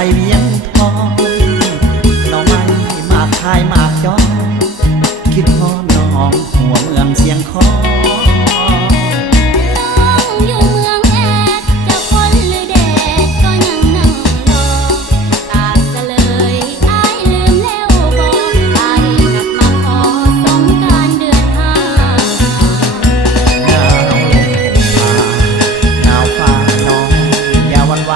ส่เวียงทองน้องไม่มากคายมากจองคิดพอน้องหัวเมืองเสียงคอน้องอยู่เมืองแอดจะฝนหรือแดดก็ยังนั่งรอตาสะเลยอายลืมแล้วบอกอายนัดมาขอสงกรานต์เดือนห้าหนาวฟ้าน้องอย่าหวั่นไหว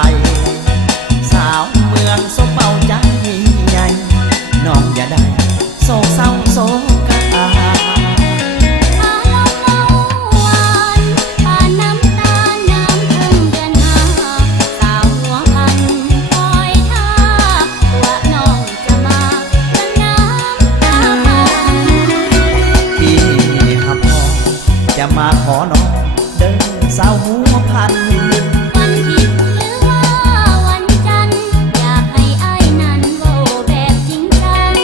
สาวเมืองสมเบาใจใหญ่น้องอย่าได้โศกเศร้าโศกาพาลมเมาหวานพาน้ำตาลน้ำพึ่งเดือนห้าสาวหัวพันคอยท่าตัวน้องจะมาแล้วน้ำตาพันพี่หับพอจะมาขอน้องเดินสาวหัวพันวันผิดหรือว่าวันจันทร์อยากให้อ้ายนั้นเว้าแบบจริงจัง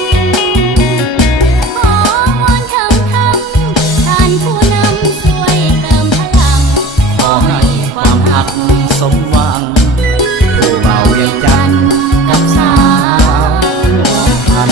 ขอวอนเถิงท่านผู้นำช่วยเติมพลังขอให้ความหักสมหวังผู้เบาเวียงจันทร์กับสาวหัวพัน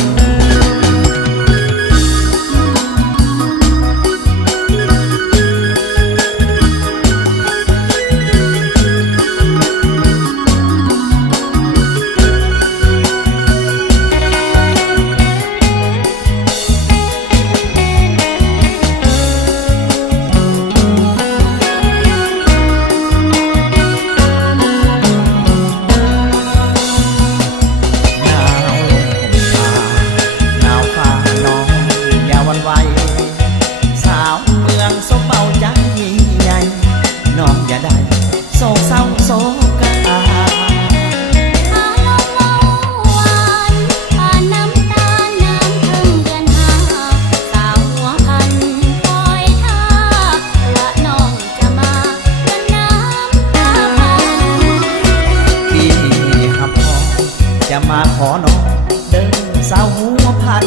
หนาวฟ้าน้องอย่าหวั่นไหวสาวเมืองสมเบาใจใหญ่น้องอย่าได้โศกเศร้าโศกาพาลมเมาหวานพาน้ำตาลน้ำพึ่งเดือนห้าสาวหัวพันคอยท่าว่าน้องจะมาแล้วน้ำตาพันพี่หับพอจะมาขอน้องเดินสาวหัวพัน